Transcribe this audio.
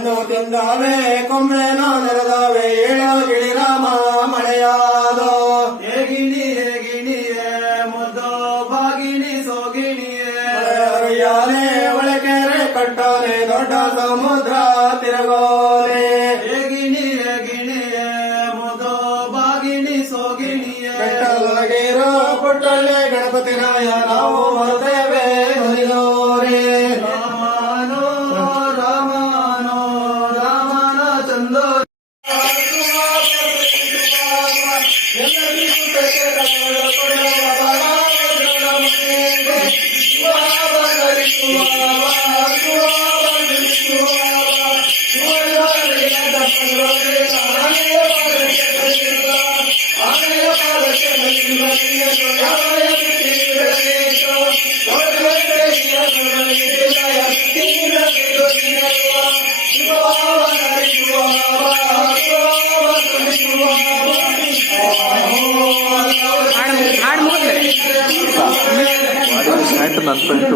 ಹಣ್ಣು ತಿಂದಾವೆ ಕೊಮ್ಮೆ ನೆರೆದಾವೆ ಏಳೋ ಗಿಳಿರಾಮ ಮಳೆಯಾದೋ. ಹೇಗಿಣಿ ಹೇಗಿಣಿಯೇ ಮುದ್ದೋ ಬಾಗಿಣಿ ಸೋಗಿಣಿಯೇ. ಒಳಕೆರೆ ಕಟ್ಟೋನೆ ದೊಡ್ಡ ಸಮುದ್ರ ತಿರುಗೋಲೆ. ಹೇಗಿಣಿ ಹೇಗಿಣಿಯೇ ಮುದ್ದೋ ಬಾಗಿಣಿ ಸೋಗಿಣಿಯೇ. ಇರೋ ಪುಟ್ಟಳ್ಳೆ ಗಣಪತಿ ರಾಯ ನಾವು Yo me అంటున్నాను ఫ్రెండ్